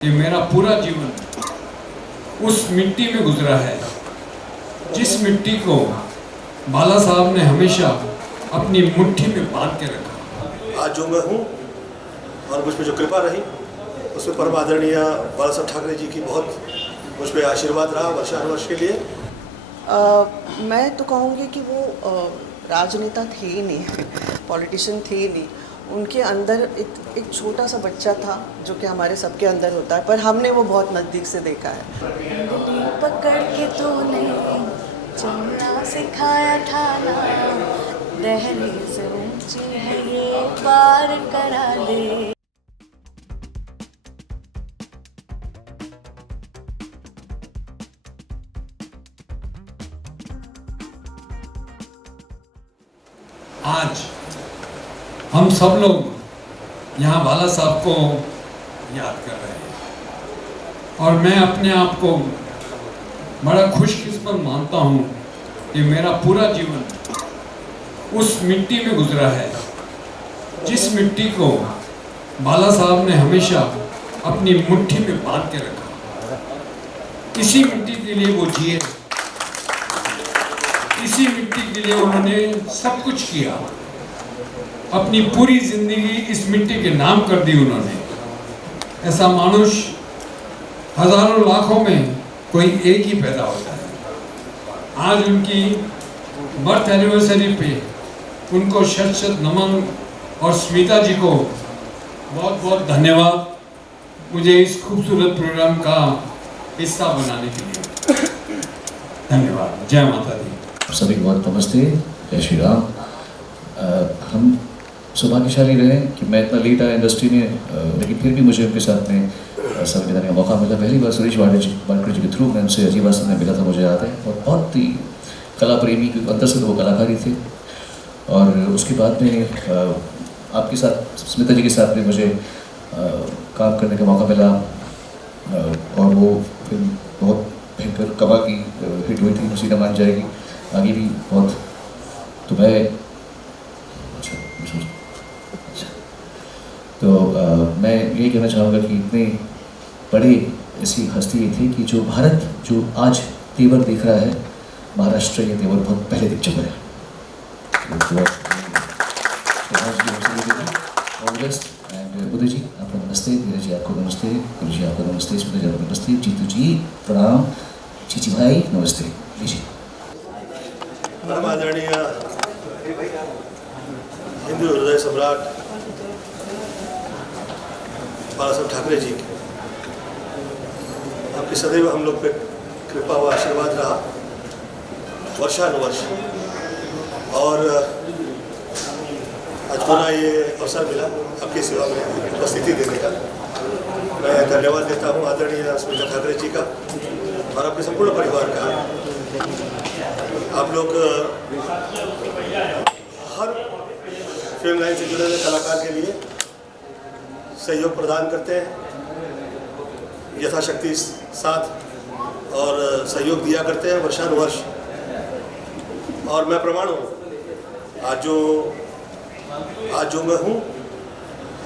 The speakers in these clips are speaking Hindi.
ये मेरा पूरा जीवन उस मिट्टी में गुजरा है जिस मिट्टी को बाला साहब ने हमेशा अपनी मुट्ठी में बांध के रखा। आज जो मैं हूँ और मुझ पर जो कृपा रही उसमें परम आदरणीय बाला साहब ठाकरे जी की बहुत मुझ पर आशीर्वाद रहा वर्षानुवर्ष के लिए। मैं तो कहूँगी कि वो राजनेता थे ही नहीं, पॉलिटिशियन थे ही नहीं। उनके अंदर एक छोटा सा बच्चा था जो कि हमारे सबके अंदर होता है, पर हमने वो बहुत नज़दीक से देखा है। पकड़ के तूने चलना सिखाया था ना, दहलीज़ ऊंची है ये पार करा दे। आज हम सब लोग यहाँ बाला साहब को याद कर रहे हैं और मैं अपने आप को बड़ा खुशकिस्मत मानता हूँ कि मेरा पूरा जीवन उस मिट्टी में गुजरा है जिस मिट्टी को बाला साहब ने हमेशा अपनी मुट्ठी में बांध के रखा। इसी मिट्टी के लिए वो जिए, इसी मिट्टी के लिए उन्होंने सब कुछ किया। अपनी पूरी जिंदगी इस मिट्टी के नाम कर दी उन्होंने। ऐसा मानुष हजारों लाखों में कोई एक ही पैदा होता है। आज उनकी बर्थ एनिवर्सरी पे उनको शत शत नमन और स्मिता जी को बहुत बहुत धन्यवाद मुझे इस खूबसूरत प्रोग्राम का हिस्सा बनाने के लिए। धन्यवाद। जय माता दी। सभी को बहुत नमस्ते, जय श्री राम। हम सौभाग्यशाली रहे कि मैं इतना लेट आया इंडस्ट्री में, लेकिन फिर भी मुझे उनके साथ में समय देने का मौका मिला। पहली बार सुरेश वाडकर जी के थ्रू मैं उनसे अजीब आसन में मिला था, मुझे याद है। और बहुत ही कला प्रेमी के अंदर से वो कलाकारी थे। और उसके बाद में आपके साथ, स्मिता जी के साथ में मुझे काम करने का मौका मिला। और वो फिल्म बहुत भयंकर कमाल की हिट हुई थी, हसीना मान जाएगी। आगे भी बहुत, तो मैं मैं ये कहना चाहूँगा कि इतने बड़े ऐसी हस्ती थी कि जो भारत जो आज तेवर देख रहा है, महाराष्ट्र ये तेवर बहुत पहले दिख चुका है। उदय जी आपको नमस्ते, धीरज जी आपको नमस्ते, गुरु जी आपको नमस्ते, स्मिता जी आपको नमस्ते, जीतू जी प्रणाम, चीची भाई नमस्ते जी। परम आदरणीय हिंदू हृदय सम्राट बाला साहब ठाकरे जी की आपकी सदैव हम लोग पे कृपा व आशीर्वाद रहा वर्षानुवर्ष। और आज पुनः ये अवसर मिला आपकी सेवा में उपस्थिति देने का। मैं धन्यवाद देता हूँ आदरणीय स्मिता ठाकरे जी का और आपके संपूर्ण परिवार का। आप लोग हर फिल्म लाइन से जुड़े हुए कलाकार के लिए सहयोग प्रदान करते हैं, यथाशक्ति साथ और सहयोग दिया करते हैं वर्षानुवर्ष। और मैं प्रमाण हूँ आज जो मैं हूँ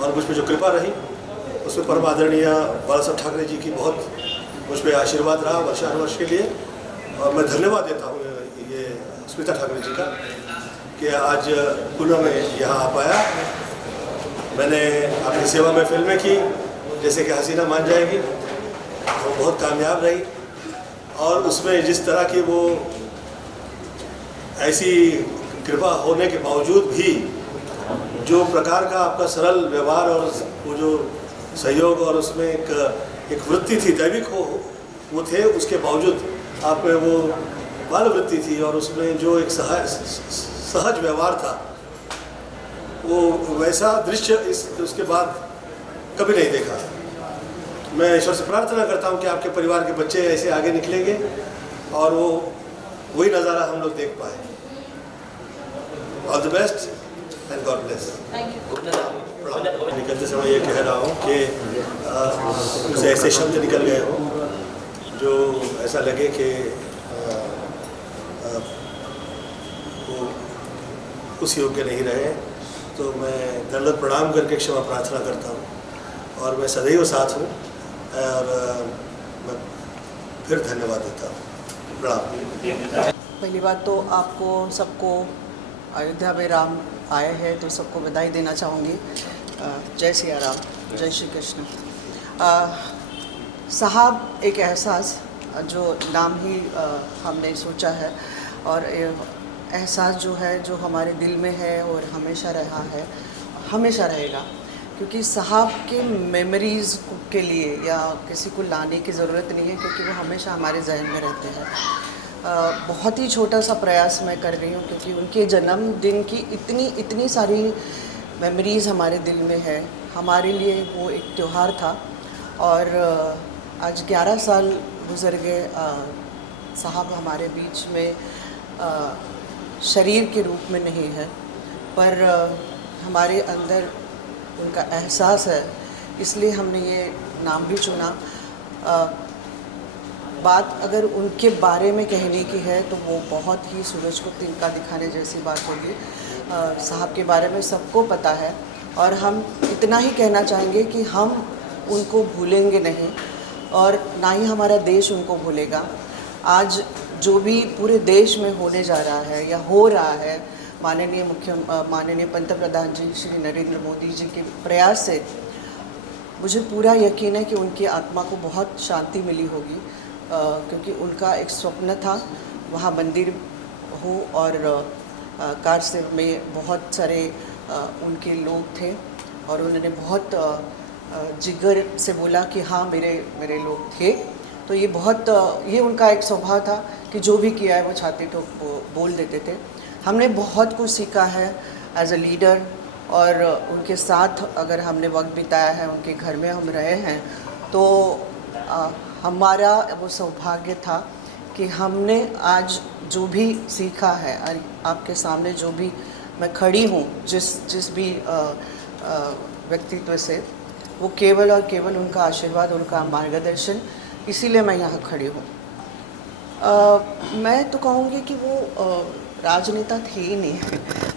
और मुझ पर जो कृपा रही उसमें परम आदरणीय बाला साहब ठाकरे जी की बहुत मुझ पर आशीर्वाद रहा वर्षानुवर्ष के लिए। और मैं धन्यवाद देता हूँ ये स्मिता ठाकरे जी का कि आज पुनः मैं यहाँ आ पाया। मैंने आपकी सेवा में फिल्में की, जैसे कि हसीना मान जाएगी, वो बहुत कामयाब रही। और उसमें जिस तरह की वो ऐसी कृपा होने के बावजूद भी जो प्रकार का आपका सरल व्यवहार और वो जो सहयोग और उसमें एक वृत्ति थी, दैविक वो थे, उसके बावजूद आप में वो बाल वृत्ति थी और उसमें जो एक सहज व्यवहार था, वो वैसा दृश्य उसके बाद कभी नहीं देखा। मैं ईश्वर से प्रार्थना करता हूँ कि आपके परिवार के बच्चे ऐसे आगे निकलेंगे और वो वही नज़ारा हम लोग देख पाए। All the best and God bless. निकलते समय ये कह रहा हूँ कि मुझसे ऐसे शब्द निकल गए हों जो ऐसा लगे कि वो उस योग्य नहीं रहे, तो मैं दंडवत प्रणाम करके क्षमा प्रार्थना करता हूँ। और मैं सदैव साथ हूँ और मैं फिर धन्यवाद देता हूँ। प्रणाम। पहली बात तो आपको सबको अयोध्या में राम आए हैं तो सबको बधाई देना चाहूँगी। जय सिया राम, जय श्री कृष्ण। साहब एक एहसास, जो नाम ही हमने सोचा है, और एहसास जो है जो हमारे दिल में है और हमेशा रहा है, हमेशा रहेगा, क्योंकि साहब के मेमोरीज़ के लिए या किसी को लाने की ज़रूरत नहीं है, क्योंकि वो हमेशा हमारे जहन में रहते हैं। बहुत ही छोटा सा प्रयास मैं कर रही हूँ, क्योंकि उनके जन्मदिन की इतनी सारी मेमोरीज़ हमारे दिल में है। हमारे लिए वो एक त्यौहार था, और आज 11 साल गुज़र गए। साहब हमारे बीच में शरीर के रूप में नहीं है, पर हमारे अंदर उनका एहसास है, इसलिए हमने ये नाम भी चुना। बात अगर उनके बारे में कहने की है तो वो बहुत ही सूरज को तिनका दिखाने जैसी बात होगी। साहब के बारे में सबको पता है, और हम इतना ही कहना चाहेंगे कि हम उनको भूलेंगे नहीं, और ना ही हमारा देश उनको भूलेगा। आज जो भी पूरे देश में होने जा रहा है या हो रहा है, माननीय पंतप्रधान जी श्री नरेंद्र मोदी जी के प्रयास से मुझे पूरा यकीन है कि उनकी आत्मा को बहुत शांति मिली होगी, क्योंकि उनका एक स्वप्न था वहाँ मंदिर हो, और कारसेव में बहुत सारे उनके लोग थे, और उन्होंने बहुत जिगर से बोला कि हाँ मेरे लोग थे। तो ये उनका एक स्वभाव था कि जो भी किया है वो छाती ठोक बोल देते थे। हमने बहुत कुछ सीखा है एज अ लीडर, और उनके साथ अगर हमने वक्त बिताया है, उनके घर में हम रहे हैं, तो हमारा वो सौभाग्य था कि हमने आज जो भी सीखा है, आपके सामने जो भी मैं खड़ी हूँ, जिस भी व्यक्तित्व से, वो केवल और केवल उनका आशीर्वाद, उनका मार्गदर्शन, इसीलिए मैं यहाँ खड़ी हूँ। मैं तो कहूँगी कि वो राजनेता थे ही नहीं,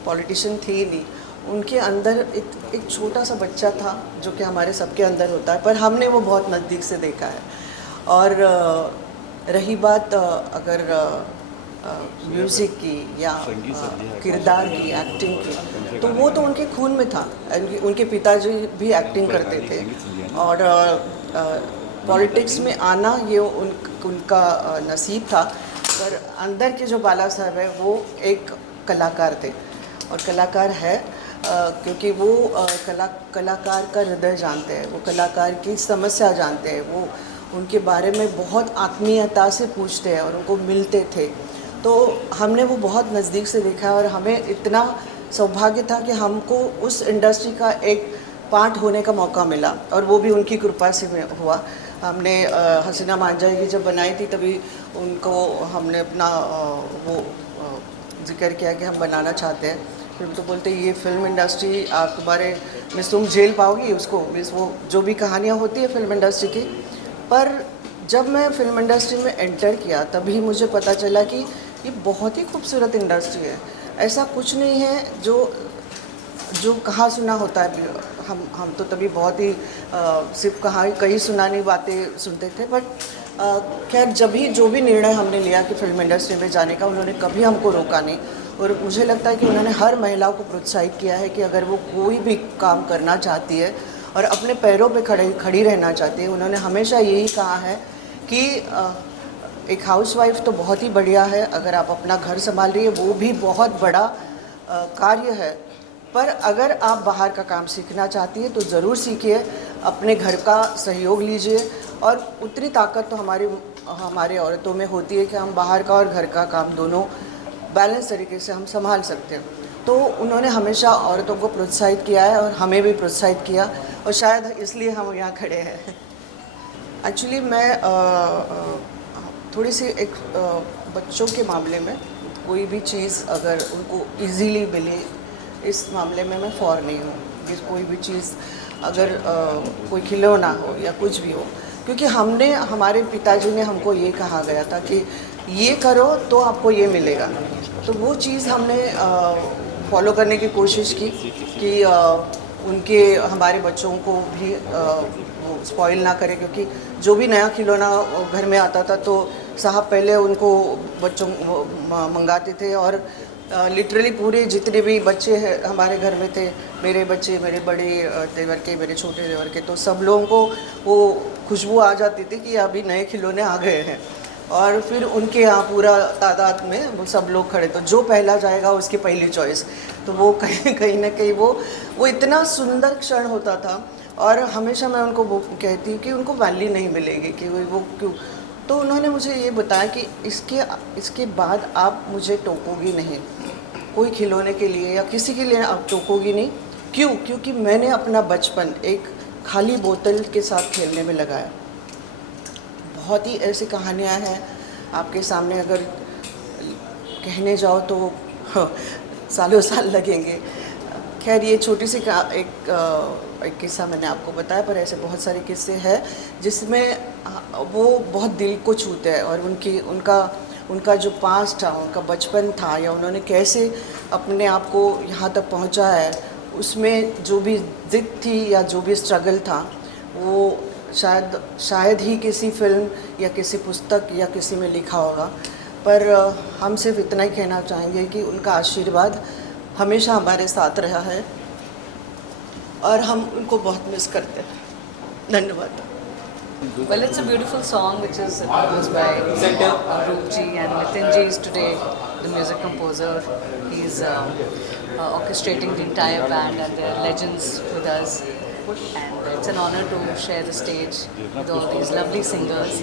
पॉलिटिशियन थे ही नहीं। उनके अंदर एक छोटा सा बच्चा था, जो कि हमारे सबके अंदर होता है, पर हमने वो बहुत नज़दीक से देखा है। और रही बात अगर म्यूज़िक की या किरदार की, एक्टिंग की, तो वो तो उनके खून में था। उनके पिताजी भी एक्टिंग करते थे, और पॉलिटिक्स में आना ये उनका नसीब था। पर अंदर के जो बाला साहब है वो एक कलाकार थे, और कलाकार है क्योंकि वो कलाकार का हृदय जानते हैं, वो कलाकार की समस्या जानते हैं, वो उनके बारे में बहुत आत्मीयता से पूछते हैं और उनको मिलते थे। तो हमने वो बहुत नज़दीक से देखा, और हमें इतना सौभाग्य था कि हमको उस इंडस्ट्री का एक पार्ट होने का मौका मिला, और वो भी उनकी कृपा से हुआ। हमने हसीना मान जाएगी जब बनाई थी, तभी उनको हमने अपना वो जिक्र किया कि हम बनाना चाहते हैं। फिर तो बोलते ये फिल्म इंडस्ट्री आप तुम्हारे में तुम झेल पाओगी उसको, मीन्स वो जो भी कहानियाँ होती है फिल्म इंडस्ट्री की। पर जब मैं फिल्म इंडस्ट्री में एंटर किया, तभी मुझे पता चला कि ये बहुत ही खूबसूरत इंडस्ट्री है। ऐसा कुछ नहीं है जो कहा सुना होता है। हम तो तभी बहुत ही सिर्फ कहीं सुनानी बातें सुनते थे। बट खैर जो भी निर्णय हमने लिया कि फिल्म इंडस्ट्री में जाने का, उन्होंने कभी हमको रोका नहीं। और मुझे लगता है कि उन्होंने हर महिला को प्रोत्साहित किया है कि अगर वो कोई भी काम करना चाहती है और अपने पैरों पे खड़ी रहना चाहती है, उन्होंने हमेशा यही कहा है कि एक हाउसवाइफ तो बहुत ही बढ़िया है, अगर आप अपना घर संभाल रही है वो भी बहुत बड़ा कार्य है, पर अगर आप बाहर का काम सीखना चाहती है तो ज़रूर सीखिए, अपने घर का सहयोग लीजिए। और उतनी ताकत तो हमारे औरतों में होती है कि हम बाहर का और घर का काम दोनों बैलेंस तरीके से हम संभाल सकते हैं। तो उन्होंने हमेशा औरतों को प्रोत्साहित किया है और हमें भी प्रोत्साहित किया, और शायद इसलिए हम यहाँ खड़े हैं। एक्चुअली मैं थोड़ी सी एक बच्चों के मामले में कोई भी चीज़ अगर उनको इजीली मिले, इस मामले में मैं फॉर नहीं हूँ कि कोई भी चीज़ अगर कोई खिलौना हो या कुछ भी हो, क्योंकि हमारे पिताजी ने हमको ये कहा गया था कि ये करो तो आपको ये मिलेगा। तो वो चीज़ हमने फॉलो करने की कोशिश की कि हमारे बच्चों को भी वो स्पॉइल ना करें, क्योंकि जो भी नया खिलौना घर में आता था तो साहब पहले उनको बच्चों मंगाते थे, और लिटरली पूरे जितने भी बच्चे हैं हमारे घर में थे, मेरे बच्चे, मेरे बड़े देवर के, मेरे छोटे देवर के, तो सब लोगों को वो खुशबू आ जाती थी कि अभी नए खिलौने आ गए हैं। और फिर उनके यहाँ पूरा तादाद में वो सब लोग खड़े, तो जो पहला जाएगा उसकी पहली चॉइस। तो वो कहीं ना कहीं वो इतना सुंदर क्षण होता था। और हमेशा मैं उनको वो कहती हूँ कि उनको वैल्यू नहीं मिलेगी कि वो क्यों। तो उन्होंने मुझे ये बताया कि इसके बाद आप मुझे टोकोगी नहीं, कोई खिलौने के लिए या किसी के लिए आप टोकोगी नहीं। क्यों? क्योंकि मैंने अपना बचपन एक खाली बोतल के साथ खेलने में लगाया। बहुत ही ऐसी कहानियाँ हैं आपके सामने, अगर कहने जाओ तो सालों साल लगेंगे। खैर ये छोटी सी एक किस्सा मैंने आपको बताया, पर ऐसे बहुत सारे किस्से हैं जिसमें वो बहुत दिल को छूते हैं। और उनका जो पास्ट था, उनका बचपन था, या उन्होंने कैसे अपने आप को यहाँ तक पहुँचा है, उसमें जो भी जिद थी या जो भी स्ट्रगल था, वो शायद ही किसी फिल्म या किसी पुस्तक या किसी में लिखा होगा। पर हम सिर्फ इतना ही कहना चाहेंगे कि उनका आशीर्वाद हमेशा हमारे साथ रहा है और हम उनको बहुत मिस करते हैं। धन्यवाद। Well, it's a beautiful song which is composed by Arup ji, and Nitin ji is today the music composer. He's orchestrating the entire band, and they're legends with us. And it's an honor to share the stage with all these lovely singers.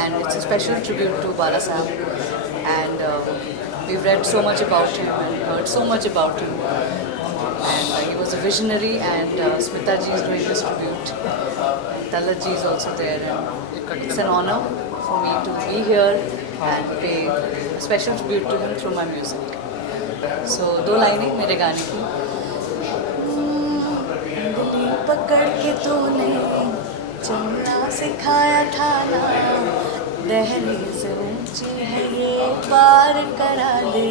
And it's a special tribute to Bala Sahab. And we've read so much about him and heard so much about him. And he was a visionary, and Smita ji is doing this tribute. Talat ji is also there, and it's an honor for me to be here and pay a special tribute to him through my music. So, 2 लाइनें मेरे गाने की। उंगली पकड़ के तूने चलना सिखाया था ना, दहलीज़ ऊंची है ये पार करा दे।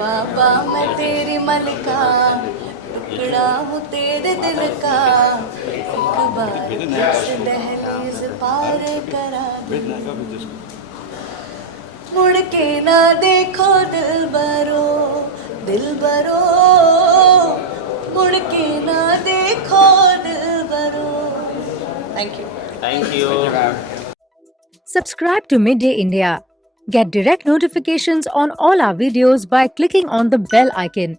बाबा मैं तेरी मलिका, टुकड़ा हूँ तेरे दिल का, एक बार बस दहलीज़ पार करा दे। मुड़ के ना देखो दिलबरो, दिलबरो, मुड़ के ना देखो Dilbaro. Thank you. Subscribe to Midday India. Get direct notifications on all our videos by clicking on the bell icon.